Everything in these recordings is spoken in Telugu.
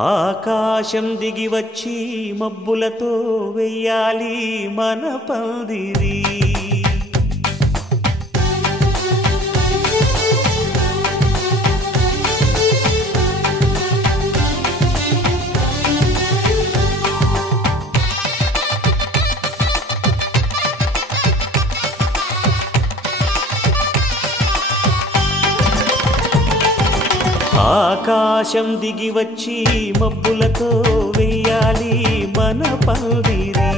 ఆకాశం దిగి వచ్చి మబ్బులతో వెయ్యాలి మన పందిరి. ఆకాశం దిగి వచ్చి మబ్బులతో వెయ్యాలి మన పందిరి.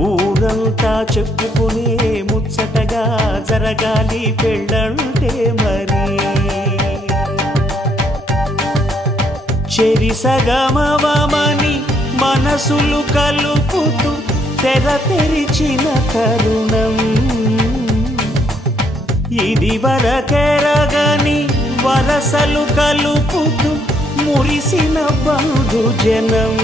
ఊరంతా చెప్పుకునే ముచ్చటగా జరగాలి పెళ్ళంటే మరి. చెరిసగమవమని మనసులు కలుపుతూ తెర తెరిచిన తరుణం ఇది వరకెరగని వరసలు కలుపుతూ మురిసిన బంధుజనం.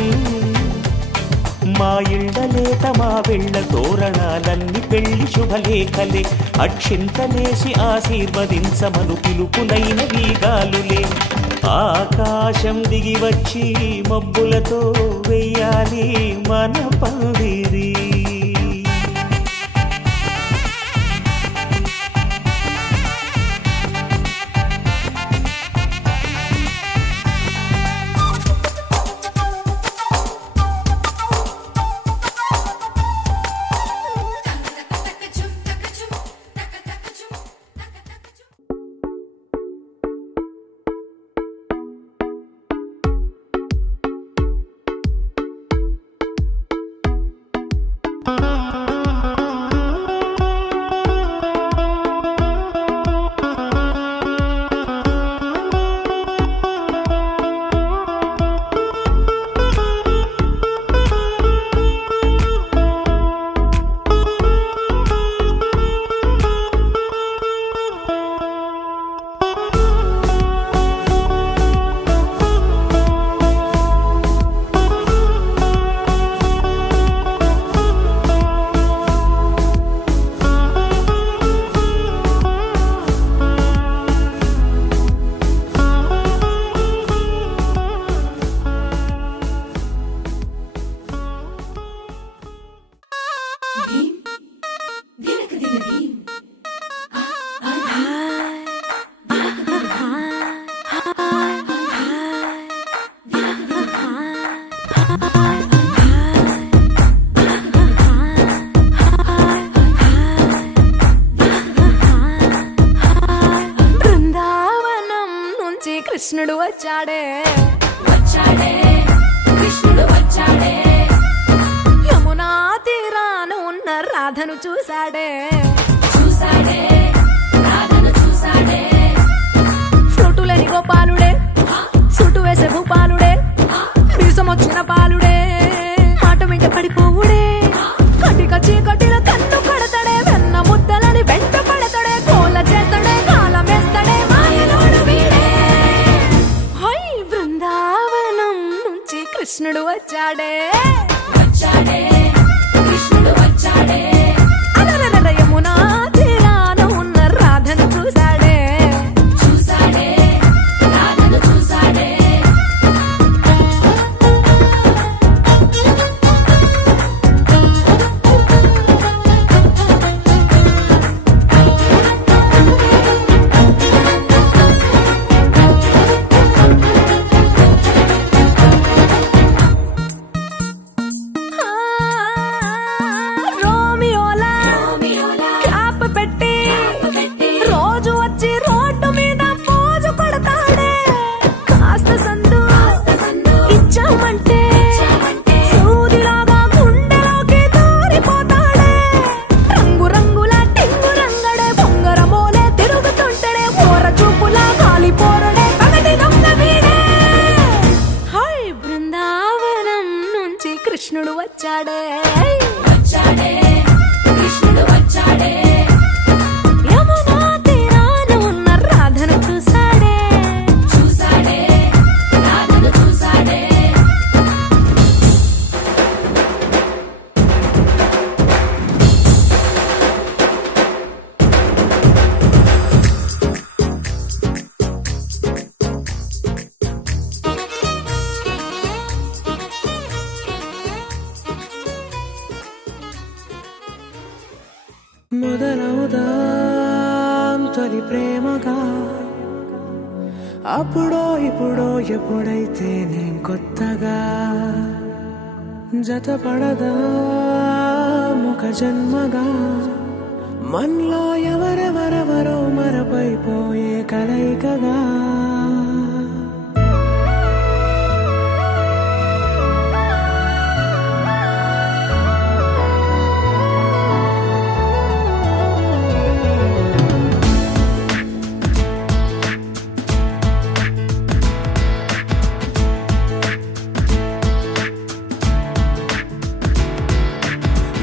మా ఇళ్ళలేత మా వెళ్ళ తోరణాలన్నీ పెళ్లి శుభలేఖలే. అక్షింతలేసి ఆశీర్వదించమను పిలుపులైన వీగాలులే. ఆకాశం దిగి వచ్చి మబ్బులతో వెయ్యాలి మన పందిరి. కృష్ణుడు వచ్చాడే వచ్చాడే కృష్ణుడు వచ్చాడే. యమునా తీరాన ఉన్న రాధను చూసాడే చూసాడే రాధను చూసాడే. ఫ్రూటులని గోపాలుడే సుటు వేసే భూపాలుడే. మీసం వచ్చిన పాలుడే మాట వెంట పడిపోవుడే. కటిక చీకటిల కన్ను కడతాడే. వెన్న ముద్దలని వెంట పడతాడే. కోల చేస్తాడే కాలం వేస్తాడే. మాయలోడు వీడే. హై బృందావనం నుంచి కృష్ణుడు వచ్చాడే వచ్చాడే కృష్ణుడు వచ్చాడే. అలరల యమునా తీరాన ఉన్న రాధను చూసాడే చూసాడే రాధను చూసాడే. కృష్ణుడు వచ్చాడే వచ్చాడే కృష్ణుడు వచ్చాడే. యమునా తీరాన ఉన్న రాధను చూసాడే చూసాడే రాధను చూసాడే. ప్రేమగా అప్పుడో ఇప్పుడో ఎప్పుడైతే నేను కొత్తగా జతపడదా ముఖ జన్మగా మనలో ఎవరెవరెవరో మరపైపోయే కలయికగా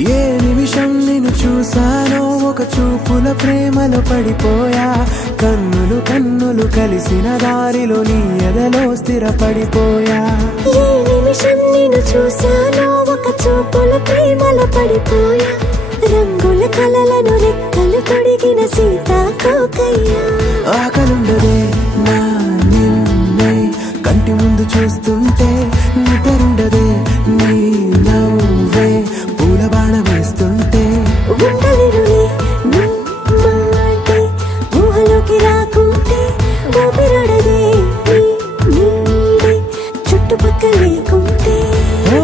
ఏ నిమిషం నిన్ను చూసానో ఒక చూపుల ప్రేమలో పడిపోయా కన్నులు కన్నులు కలిసిన దారిలో నీ ఎదలో స్థిరపడిపోయా ఏ నిమిషం నిన్ను చూసానో ఒక చూపుల ప్రేమలో పడిపోయా రంగుల కలలను రెక్కలు తొడిగిన సీతాకోకయ్యా ఆకలుండదే నా నిన్నే కంటి ముందు చూస్తుంటే నిద్రుండదే నీ నవ్వే పూల బాణ వేస్తుంటే ఉండలేనులే నీ మాటే ఊహలోకి రాకుంటే ఊపిరాడదే నీ నీడే చుట్టుపక్కల లేకుంటే ఓ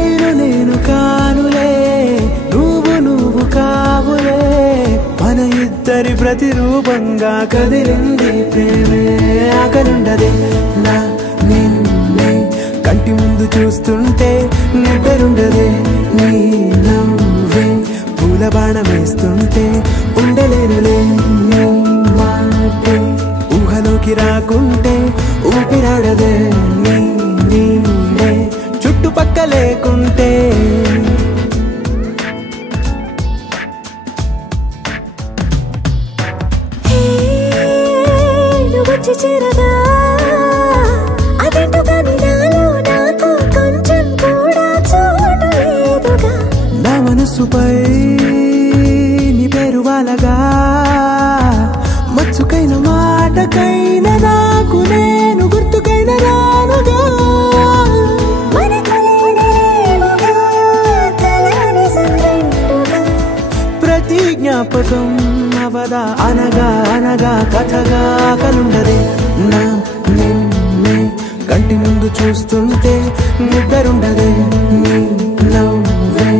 నేను కానులే నువ్వు కావులే మన ఇద్దరి ప్రతిరూపంగా కదిలింది ప్రేమే ఆకలుండదే నా నిన్నే కంటి ముందు చూస్తుంటే నిద్రుండదే నీ నవ్వే పూల బాణం వేస్తుంటే ఉండలేనులే నీ మాటే ఊహలోకి రాకుంటే ఊపిరాడదే నీ నీడే చుట్టుపక్క లేకుంటే వచ్చి చేరగా అదేంటో కానీ నాలో నాకు కొంచెం కూడా చోటు లేదుగా నా మనసుపై నీ పేరు వాలగా మచ్చుకైన మాటకైన నాకు నేను గుర్తుకైన రానుగా ప్రతి జ్ఞాపకం అవదా అనగా అనగా కథగా కలుండదే నా నిన్నే కంటి ముందు చూస్తుంటే నిద్రుండదే నీ నవ్వే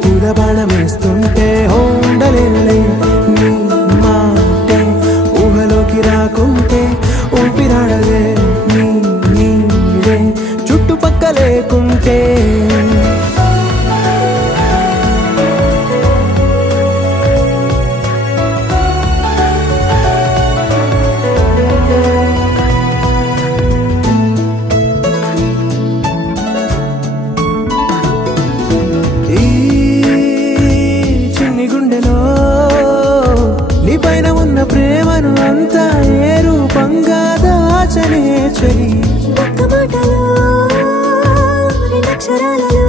పూల బాణం వేస్తుంటే ఉండలేనులే నీ మాటే ఊహలోకి రాకుంటే ఊపిరాడదే నీ నీడే చుట్టుపక్క లేకుంటే ప్రేమను అంతా ఏ రూపంగా దాచనే చలి ఒక్క మాటలో రెండక్షరాలలో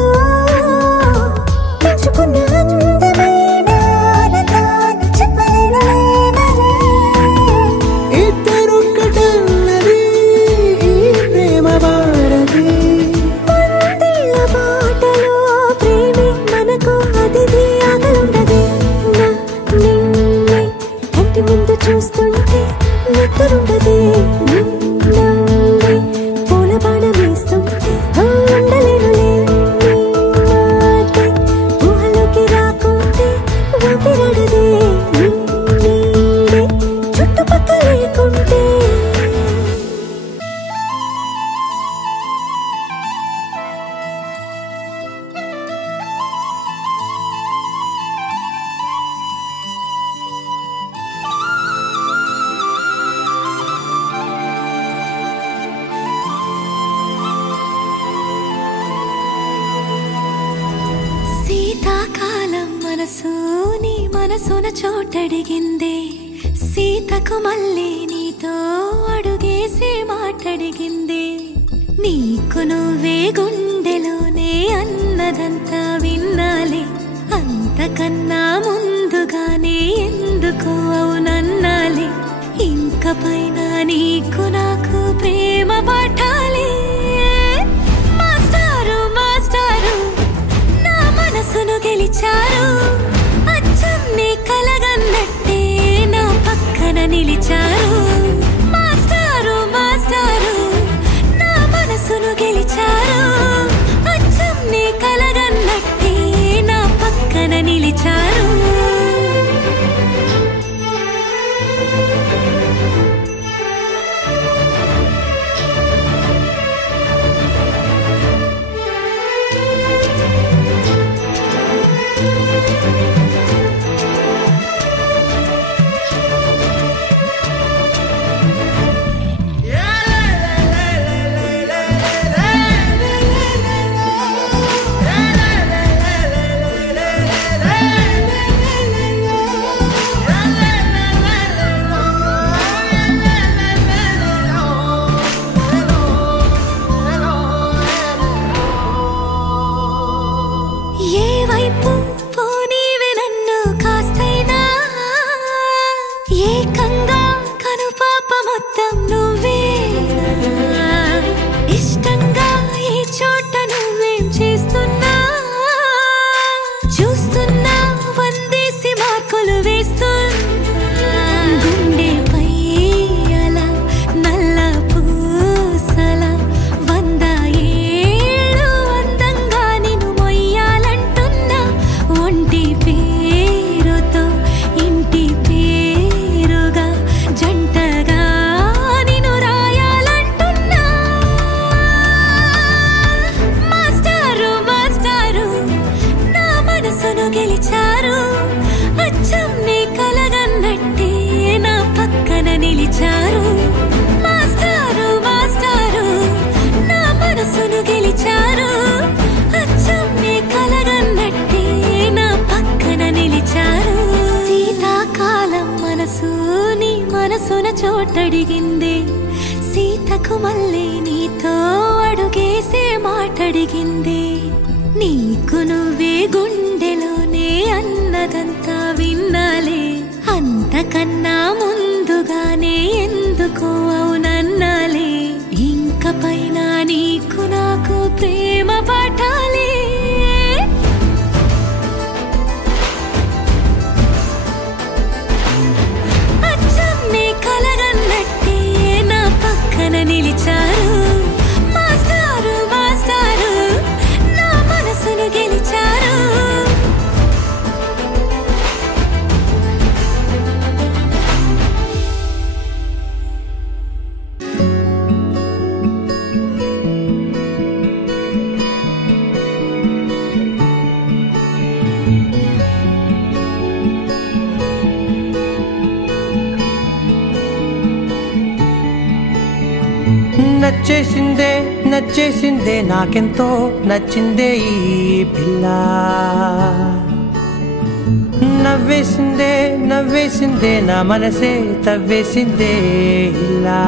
పెంచుకున్న అందమైన ఆనందాన్ని చెప్పలేనులే మరి. ఇద్దరొక్కటన్నది ఈ ప్రేమ భారతి వందేళ్ల బాటలో ప్రేమే మనకు అతిథి ఆకలుండదే నా నిన్నే కంటి ముందు చూస్తుంటే నిద్రుండదే నీ నవ్వే పూల బాణం వేస్తుంటే ఉండలేనులే నీ మాటే ఊహలోకి రాకుంటే ఊపిరాడదే నీ నీడే చుట్టుపక్కల లేకుంటే శీతాకాలం మనసు నీ మనసున చోటడిగిందే సీతకు మళ్ళీ నీతో అడుగేసి మాటడిగిందే నీకు నువ్వే గుండెలోనే అన్నదంతా విన్నాలే అంతకన్నా ముందుగానే ఎందుకు అవునన్నాలే ఇంక పైన నీకు నాకు ప్రేమ పాఠాలే మాస్టారు మాస్టారు నా మనసును గెలిచారు అచ్చం నీ కలగన్నట్టే నా పక్కన నిలిచారు మాస్టారు మాస్టారు నా మనసును గెలిచారు అచ్చం నీ కలగన్నట్టే నా పక్కన నిలిచారు చోటడిగిందే సీతకు మళ్ళీ నీతో అడుగేసే మాటడిగిందే నీకు నువ్వే గుండెలోనే అన్నదంతా విన్నాలే అంతకన్నా ముందుగానే ఎందుకు అవునన్నాలే ఇంక పైన నీకు నాకు ప్రేమ పాఠాలే నిలిచారు మాస్టారు మాస్టారు నా మనసును గెలిచారు నచ్చేసిందే నచ్చేసిందే నాకెంతో నచ్చిందే ఈ పిల్ల నవ్వేసిందే నవ్వేసిందే నా మనసే తవ్వేసిందే ఇలా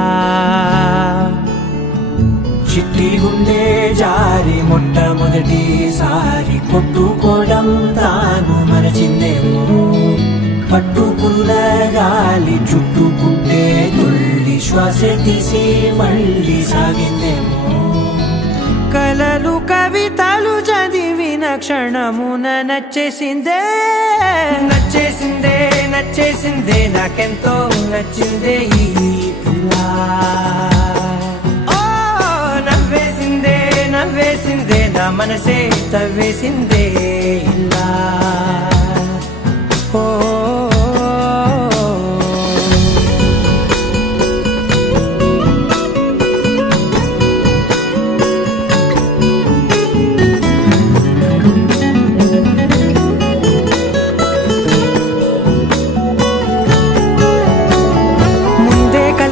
చిట్టి గుండె జారి మొట్టమొదటిసారి కొట్టుకోవడం తాను మరచిందేమో పట్టుకున్న గాలి చుట్టుకుంటే తుల్లి శ్వాస తీసి మళ్ళీ సాగిందేమో కలలు కవితలు చదివిన క్షణమున నచ్చేసిందే నచ్చేసిందే నచ్చేసిందే నాకెంతో నచ్చిందే ఈ పిల్ల ఓ నవ్వేసిందే నవ్వేసిందే నా మనసే తవ్వేసిందే ఇలా ఓ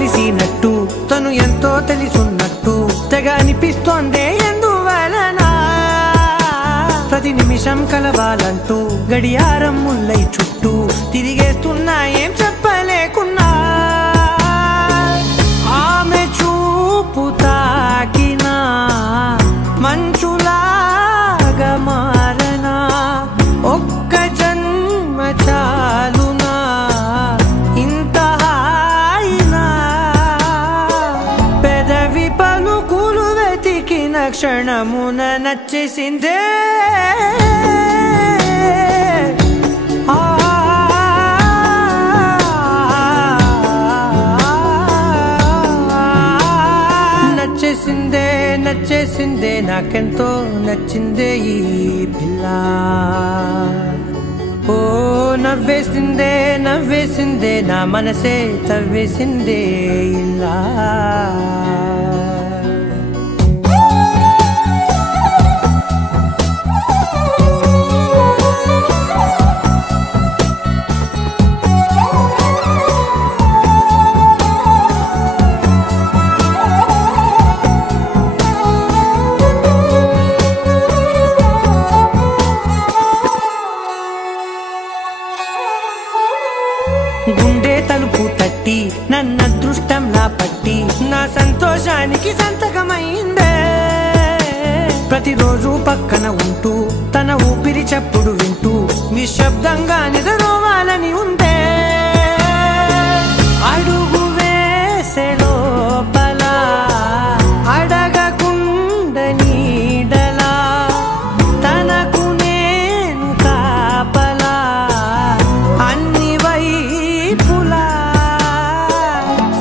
కలిసినట్టు తను ఎంతో తెలుసున్నట్టు తెగ అనిపిస్తోందే ఎందువలన ప్రతి నిమిషం కలవాలంటూ గడియారం ముల్లై చుట్టూ తిరిగేస్తున్నా ఏం చెప్పలేకున్నా ఆమె చూపు తాకినా మంచులాగా మారనా ఒక్క జన్మ చాలునా ఇంత పలుకులు వెతికిన క్షణమున నచ్చేసిందే నచ్చేసిందే నాకెంతో నచ్చిందే ఈ పిల్ల ఓ నవ్వేసిందే నవ్వేసిందే నా మనసే తవ్వేసిందే ఇలా గుండె తలుపు తట్టి నన్న అదృష్టంలా పట్టి నా సంతోషానికి సంతకమైందే ప్రతిరోజు పక్కన ఉంటూ తన ఊపిరి చప్పుడు వింటూ నిశ్శబ్దంగా నిద్రోవాలని ఉందే అడుగు వేసే లోపల అడగకుండ నీడలా తనకు నేను కాపలా అన్ని వైపులా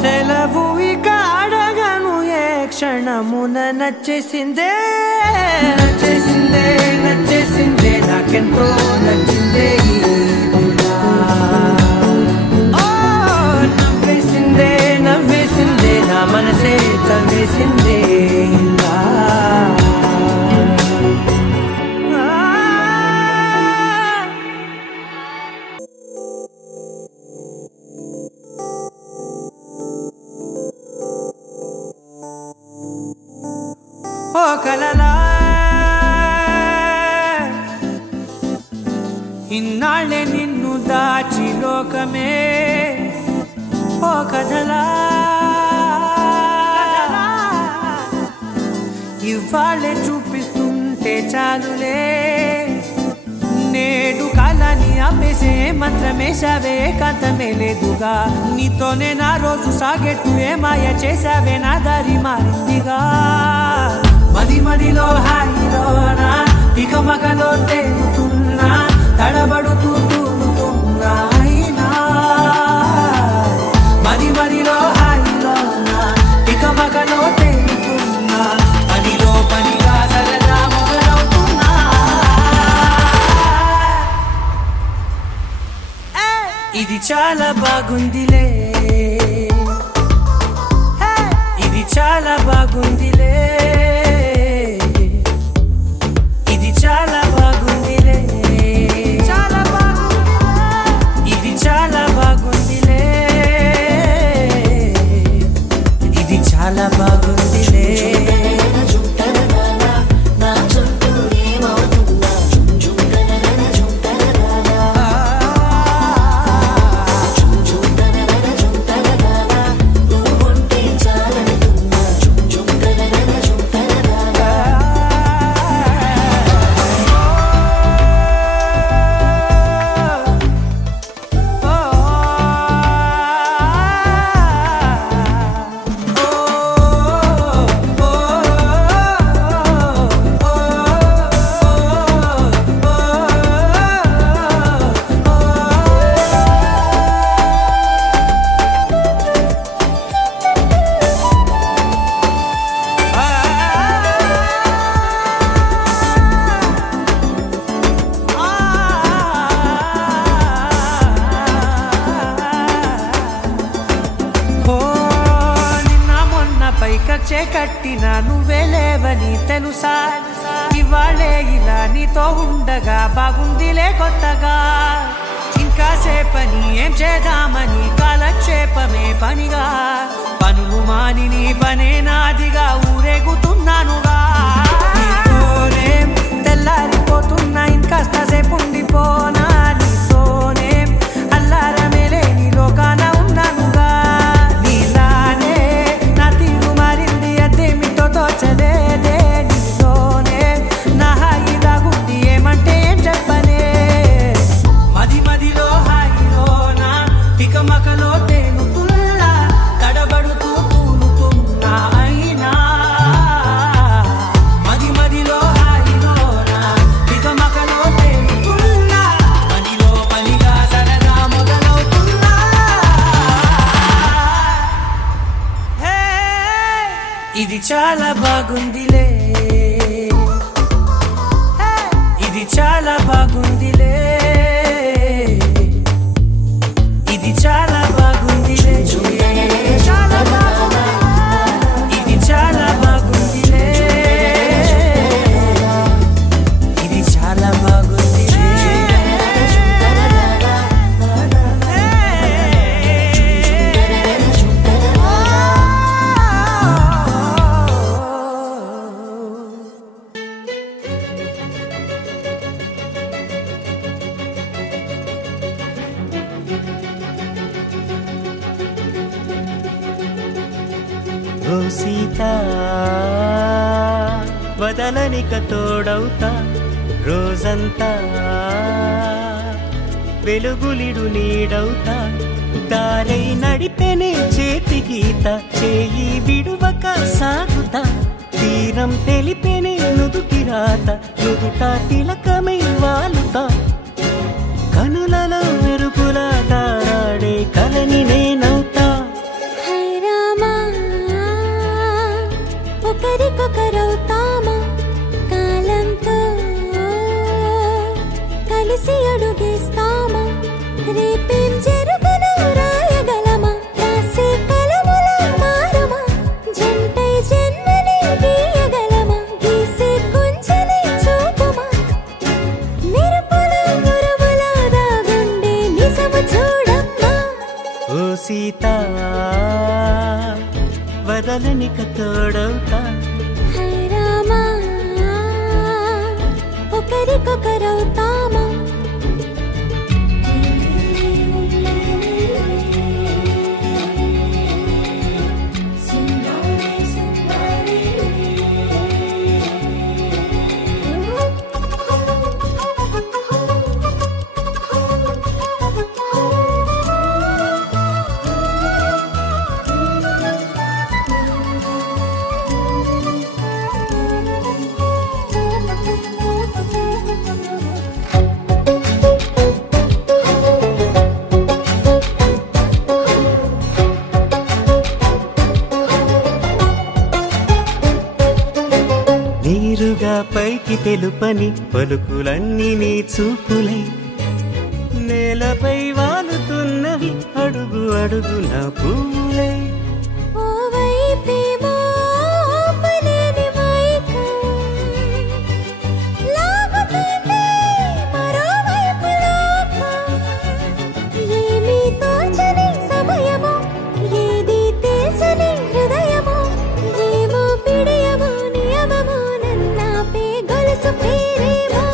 సెలవు ఇక అడగను ఏ క్షణమున నచ్చేసిందే నచ్చేసిందే నచ్చేసిందే నాకెంతో నచ్చిందే ఈ పిల్ల ఓ నవ్వేసిందే నవ్వేసిందే నా మనసే తవ్వేసిందే ఇలా ఓ కలలా ఇన్నాళ్ళే నిన్ను దాచి లోకమే ఓ కథలా ఇవాళ్ళే చూపిస్తుంటే చాలులే నేడు కాలాన్ని ఆపేసే మంత్రమేశావే కాంతమే లేదుగా నీతోనే నా రోజు సాగెట్టు ఏ మాయ చేశావే నా దారి మారిందిగా మది మదిలో హాయిలోనా ఇక మగలో తేలుతున్నా తడబడుతూ తూలుతున్నా అయినా మది మదిలో హాయిలోనా ఇక మగలో తేలుతున్నా పనిలో పనిగా సరదా మొదలవుతున్నా ఇది చాలా బాగుందిలే ఇది చాలా బాగుందిలే ఇది చాలా బాగుందిలే చాలా బాగుందిలే ఇది చాలా బాగుందిలే ఇది చాలా బాగుందిలే కచ్చే కట్టినా నువ్వే లేవని తెలుసా ఇవాళే ఇలా నీతో ఉండగా బాగుందిలే కొత్తగా ఇంకా సేపని ఏం చేద్దామని కాలక్షేపమే పనిగా పనులు మాని నీ పనే నాదిగా ఊరేగుతున్నానుగా నీతోనే తెల్లారిపోతున్నా ఇంకాస్త సేపు ఉండిపోనా నీతోనే అల్లారమే లేని లోకాన ఉన్నానుగా నీలానే నా తీరు మారింది అదేమిటో తోచలేదే నీతోనే నా హాయి దాగుంది ఏమంటే ఏం చెప్పనే మది మదిలో హాయిలోనా తికమకలో తేలుతున్నా తడబడుతూ తూలుతున్నా ఇది చాలా బాగుందిలే, ఇది చాలా బాగుందిలే, ఇది చాలా బాగుందిలే, చాలా బాగుంది, ఇది చాలా బాగుందిలే, ఇది చాలా బాగుందిలే. ఓ సీత వదలనిక తోడవుతా, రోజంతా వెలుగులిడు నీడవుతా, దారై నడిపెనే చేతి గీత, చేయి విడువక సాగుతా, తీరం తెలిపెనే నుదుటి రాత, నుదుట తిలకమై వాలుతా, కనులలో మెరుపులా తారాడే కలని నేనవుతా. ఒకరికొకరవుతామా కాలంతో కలిసి అడుగేస్తామా, రేపేం జరుగునో రాయగలమా, రాసే కలముల మారమా, జంటై జన్మని గీయగలమా, గీసే కొంచెని చూపుమా, మెరుపుల మురుముల దాగుండే నిజము చూడమ్మా. ఓ సీత వదలనిక తోడవుతా, హై రామా ఒకరికొకరవుతామా. నీరుగా పైకి తెలుపని పలుకులన్నీ నీ చూపులై, నేలపై వాలుతున్నవి అడుగు అడుగు నా పువ్వులై. ఓవైపేమో ఆపలేని మైకం లాగుతుంది, మరోవైపు లోకం. ఏమీ తోచని సమయమో, ఏది తేల్చని హృదయమో, ఏమో పిడియమో నియమమో, నన్నాపే గొలుసు పేరేమో.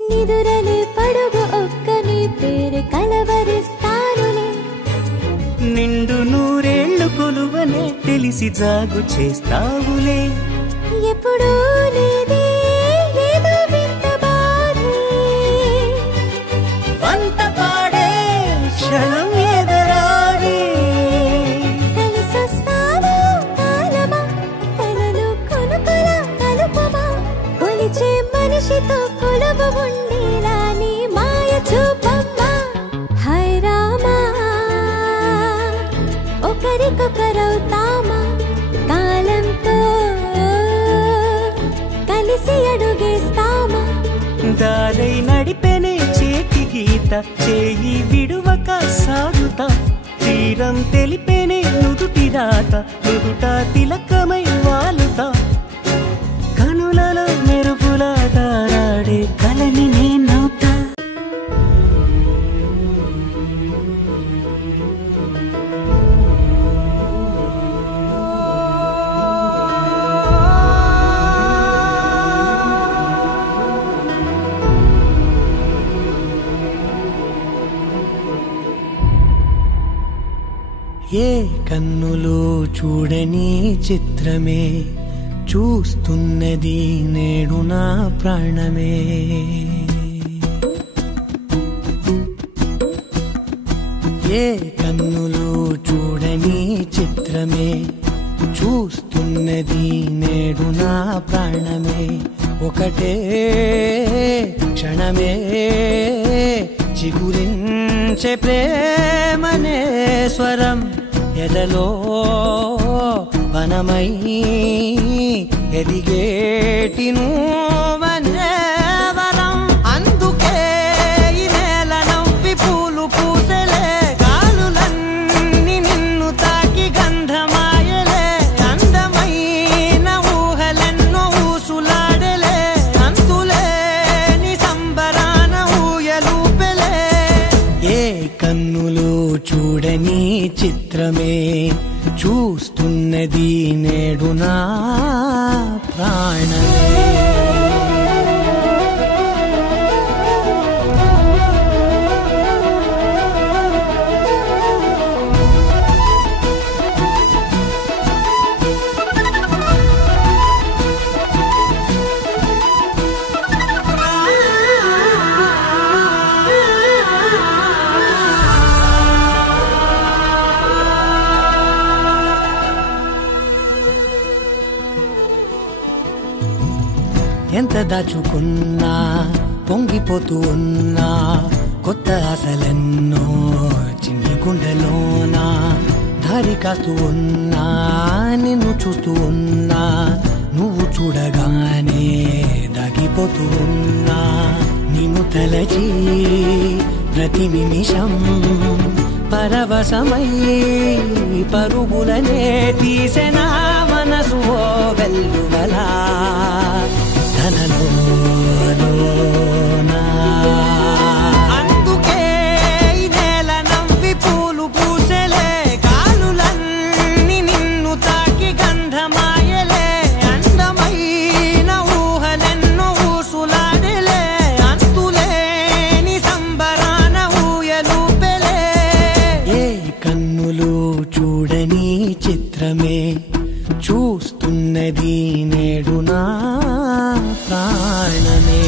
నిదురలే పడుగు ఒక్కని పేరు కలవరిస్తానులే, నిండు నూరేళ్లు కొలువనే తెలిసి జాగు చేస్తావులే. ఎప్పుడూ లేదే ఏదో వింత బాధే, వంత పాడే క్షణం ఎదరాడే, కలిసొస్తావో కాలమా, కలలు కొనుకల కలుపమా, కొలిచే మనిషితో కొలువు ఉండేలా నీ మాయ చూపమ్మా. హై రామా ఒకరికొకరవుతామా కాలంతో కలిసి అడుగేస్తామా, దారై నడిపెనే చేతి గీత, చేయి విడువక సాగుతా, తీరం తెలిపెనే నుదుటి రాత, నుదుట తిలకమై వాలుతా, కనులలో మెరుపులా తారాడే కలని నేనవుతా. ఏ కన్నులో చూడని చిత్రమే చూస్తున్నది నేడు నా ప్రాణమే. ఏ కన్నులు చూడని చిత్రమే చూస్తున్నది నేడు నా ప్రాణమే ఒకటే క్షణమే చిగురించే ప్రేమనే స్వరం ఎదలో వనమై ఎదిగేటి నువ్వనే వరం అందుకే ఈ నేల నవ్వి పూలు పూసలే గాలులన్నీ నిన్ను తాకి గంధమాయలే అందమైన ఊహలెన్నో ఊసులాడలే అంతులేని సంబరాన ఊయలూపెలే ఏ కన్నులు చూడని చిత్రమే చూస్తున్నది నేడు నా ప్రాణమే ఎంత దాచుకున్నా పొంగిపోతూ ఉన్నా కొత్త ఆశలెన్నో చిన్ని గుండెలోనా దారి కాస్తూ ఉన్నా నిన్ను చూస్తూ ఉన్నా నువ్వు చూడగానే దాగిపోతూ ఉన్నా నిన్ను తలచి ప్రతి నిమిషం పరవశమై పరుగులనే తీసెనా మనసు ఓ వెల్లువలా అందుకే ఈ నేల నవ్వి పూలు పూసలే గాలులన్నీ నిన్ను తాకి గంధమాయలే అందమైన ఊహలెన్నో ఊసులాడలే అంతులేని సంబరాన ఊయలూపెలే ఏ కన్నులు చూడని చిత్రమే చూస్తున్నది నేడు నా ప్రాణమే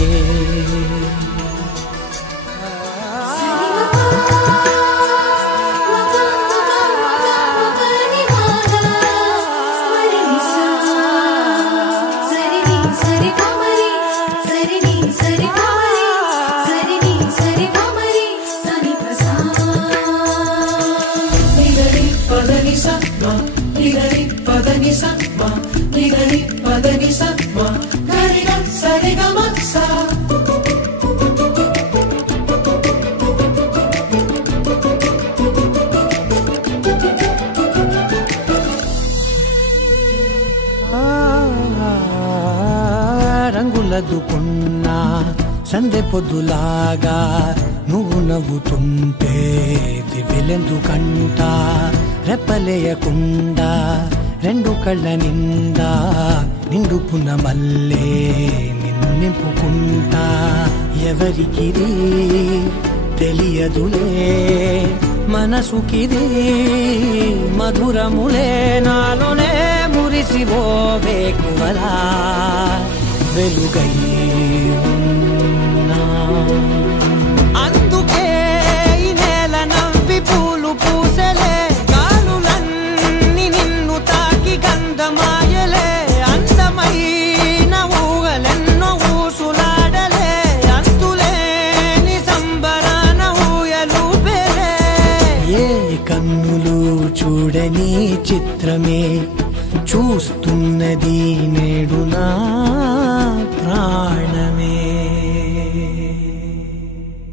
రంగులదుకున్నా సందె పొద్దులాగా నువ్వు నవ్వుతుంటే దివ్యలెందుకంట రెప్పలేయకుండా రెండు కళ్ళ నిండా నిండుకున్న మల్లే నిన్ను నింపుకుంటా ఎవరికిది తెలియదులే మనసుకిది మధురములే నాలోనే మురిసివో వేకువలా వెలుగై ఉన్నా అందుకే ఈ నేల నవ్వి పూలు పూసలే గాలులన్నీ నిన్ను తాకి గంధమాయలే అందమైన ఊహలెన్నో ఊసులాడలే అంతులేని సంబరాన ఊయలూపెలే ఏ కన్నులు చూడని చిత్రమే చూస్తున్నది నేడు నా ప్రాణమే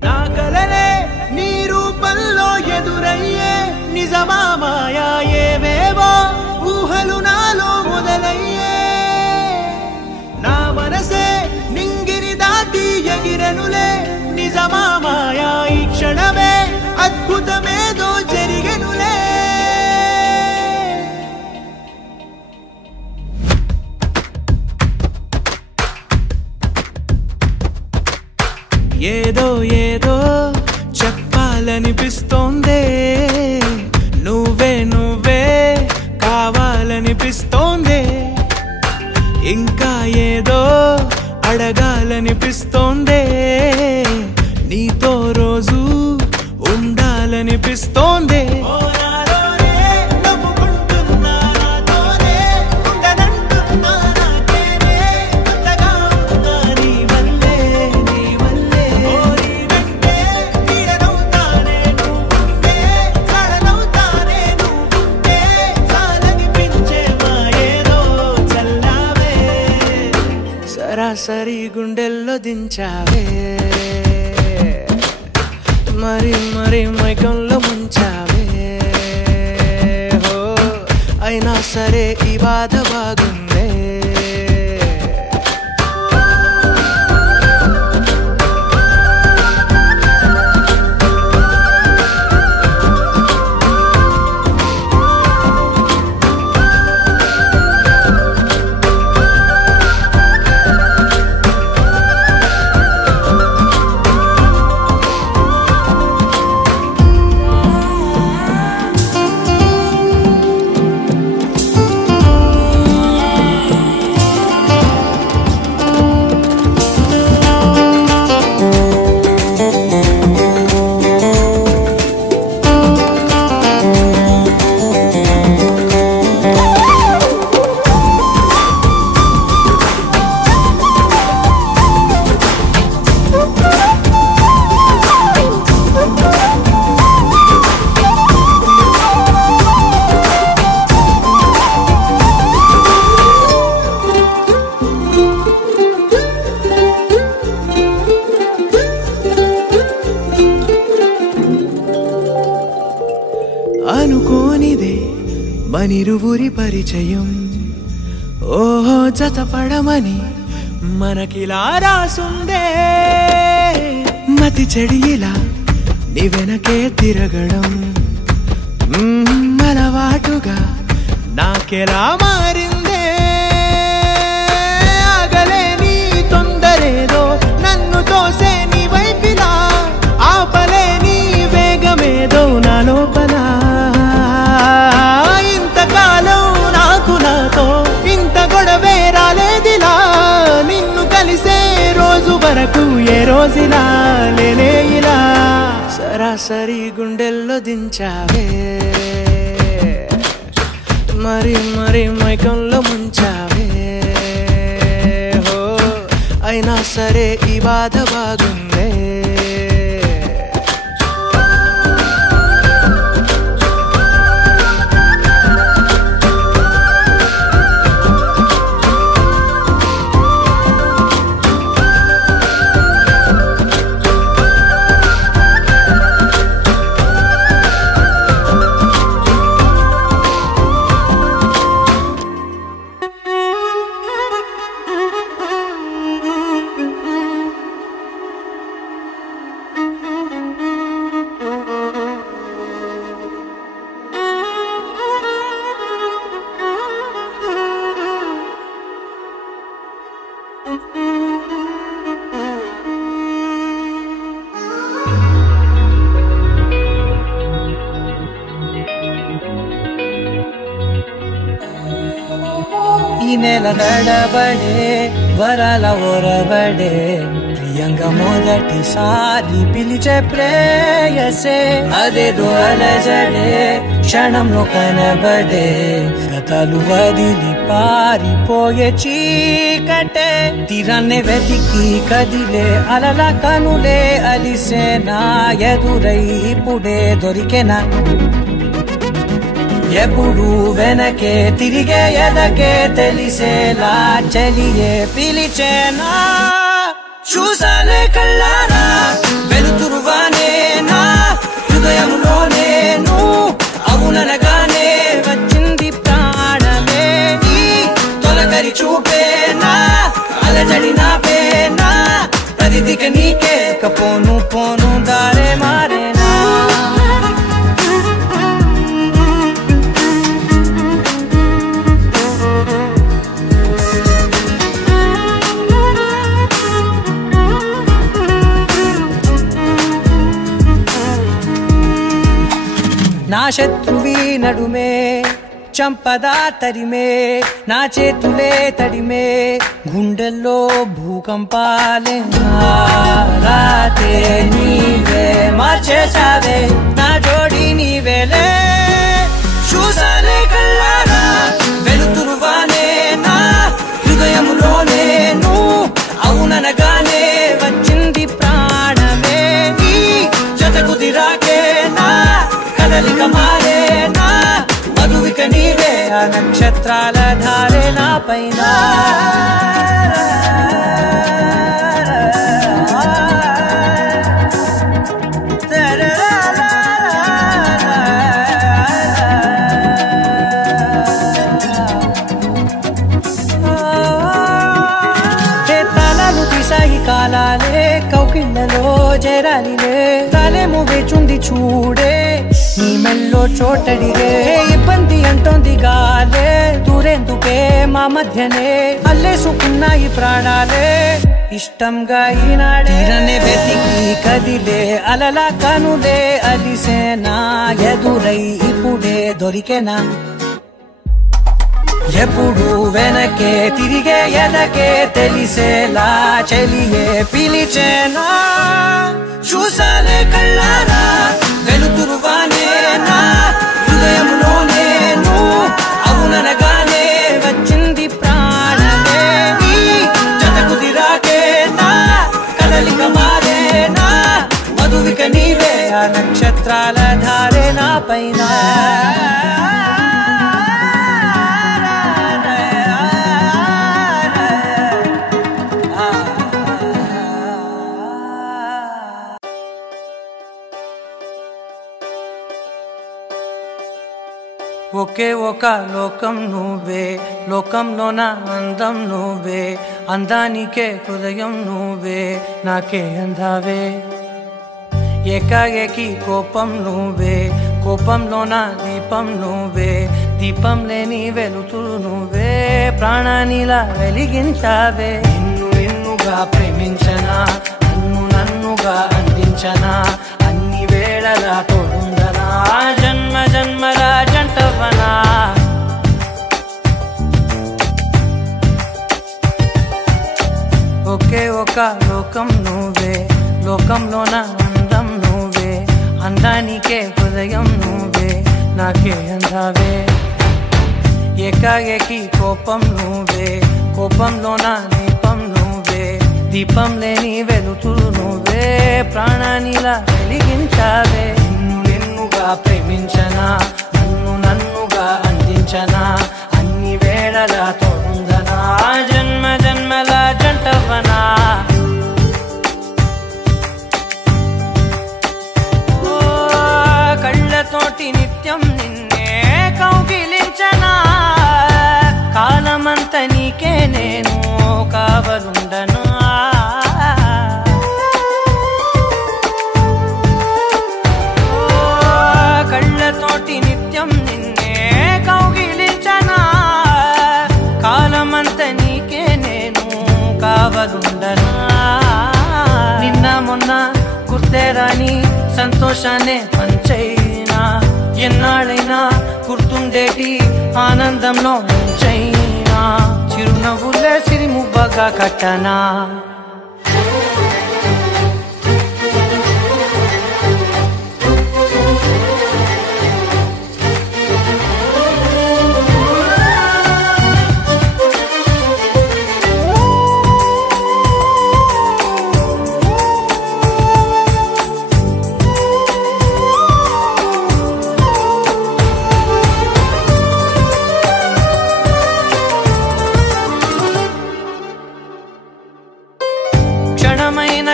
నా కలలే నీ రూపంలో ఎదురయ్యే నిజమా మాయా ఏవేవో ఊహలు నాలో మొదలయ్యే నా మనసే నింగిని దాటి ఎగిరనులే నిజమా మాయా ఈ క్షణమే అద్భుతమేదో జరిగెనులే ఏదో ఏదో చెప్పాలనిపిస్తోందే నువ్వే నువ్వే సరాసరి గుండెల్లో దించావే మరి మరి మైకంలో ముంచావే హో అయినా సరే ఈ బాధ బాగుందే అనుకోనిదే మనిరువురి పరిచయం ఓహో జతపడమని మనకిలా రాసుందే మతి చెడిలా నీ వెనకే తిరగడం అలవాటుగా నాకెలా మారిందే ఆగలేని తొందరేదో నన్ను తోసే నీ వైపిలా ఆపలేని వేగమేదో నా లోపల ఇంతకాలం నాకు నాతో ఇంత గొడవే రాలేదిలా నిన్ను కలిసే రోజు వరకు ఏ రోజులా లేనే ఇలా సరాసరి గుండెల్లో దించావే మరి మరి మైకంలో ముంచావే హో అయినా సరే ఈ బాధ బాగుందే ఈ నెల నడబడే వరాల ఒరబడే ప్రియంగా మొదటిసారి పిలిచే ప్రేయసే అదేదో అలజడే క్షణంలో కనబడే గతాలు వదిలి పారిపోయే చీకటే తీరాన్నే వెతికి కదిలే అలల కనులే అలిసే నా ఎదురై ఇప్పుడే దొరికెనా ఎప్పుడు వెనకే తిరిగే ఎదకే తెలిసేలా చలియే పిలిచేనా చూసానే కళ్ళారా వెలుతురువానే నా హృదయంలో నేను అవుననగానే వచ్చింది ప్రాణమే నీ తొలకరి చూపేనా అలజడి నా పేనా ప్రతిదిక నీకే పోను పోను దారే మారేనా నా శత్రువి నడుమే చంపదా తరిమే నా చేతులే తడిమే గుండెల్లో భూకంపాలే రాతే నీవే మార్చేసావే నా జోడి నీవేలే చూసానే కళ్ళారా వెలుతురువానే నా హృదయంలో నేను అవుననగానే వచ్చింది ప్రాణమే నీ జతకు దిరాకే నా కదలిక మారేనా మధువిక నీవే ఆ నక్షత్రాల ధారే నా పైన చేయాలిలే తాలేమో వేచుంది చూడే నీ మెల్లో చోటడిగే ఇబ్బంది అంటోంది గాలే దూరేందుకే మా మధ్యనే అల్లేసుకున్నాయి ప్రాణాలే ఇష్టంగా ఈనాడే వెతికి కదిలే అలలా కనులే అలిసేనా ఎదురై ఇప్పుడే దొరికేనా ఎప్పుడు వెనకే తిరిగే ఎదకే తెలిసేలా చెలియే పిలిచేనా చూసాలే కళ్ళారా వెలుతురువానే నా హృదయంలోనే నువ్వు అవుననగానే వచ్చింది ప్రాణమే నీ జతకు దిరాకే నా కదలిక మారేనా మధువిక నీవే ఆ నక్షత్రాల ధారే నా పైన ఒకే ఒక లోకం నువ్వే లోకంలోన అందం నువ్వే అందానికే హృదయం నువ్వే నాకే అందావే ఏకాఏకి కోపం నువ్వే కోపంలోన దీపం నువ్వే దీపం లేని వెలుతురు నువ్వే ప్రాణానిలా వెలిగించావే నిన్ను నిన్నుగా ప్రేమించనా నన్నుగా అందించనా అన్ని వేళలా తోడుందనా జన్మ జన్మల జంటవనా ఒకే ఒక లోకం నువ్వే లోకంలోన అందం నువ్వే అందానికే హృదయం నువ్వే నాకే అందావే ఏకాఏకి కోపం నువ్వే కోపంలోన దీపం నువ్వే దీపం లేని వెలుతురు నువ్వే ప్రాణానిలా వెలిగించావే నిన్ను నిన్నుగా ప్రేమించనా నన్నుగా అందించనా అన్ని వేళలా తోడుందనా జన్మ జన్మల జంటవనా కళ్ళతోటి నిత్యం నిన్నే కౌగిలించనా కాలమంత నీకే నేను కావలుండనా కళ్ళతోటి నిత్యం నిన్నే కౌగిలించనా కాలమంత నీకే నేను కావలుండనా నిన్న మొన్న గుర్తేరాని సంతోషాన్ని పంచైనా ఎన్నాళ్ళైనా గుర్తుండేటి ఆనందంలో ముంచైనా చిరునవ్వులే సిరిమువ్వగా కట్టనా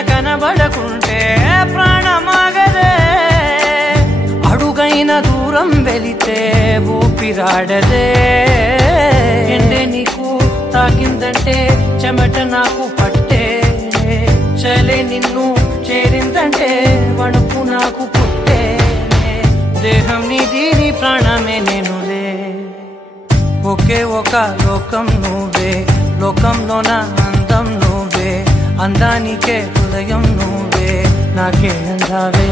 కనబడకుంటే ప్రాణమాగదే అడుగైన దూరం వెళితే ఊపిరాడదే ఎండే నీకు తాకిందంటే చెమట నాకు పట్టే చలే నిన్ను చేరిందంటే వణుకు నాకు పుట్టే దేహం నీది నీ ప్రాణమే నేనులే ఒకే ఒక లోకం నువ్వే లోకంలోన అందం నువ్వే అందానికే హృదయం నువ్వే నాకే అందావే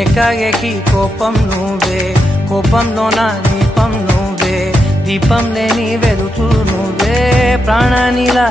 ఏకాఏకి కోపం నువ్వే కోపంలోన దీపం నువ్వే దీపం లేని వెలుతురు నువ్వే ప్రాణానిలా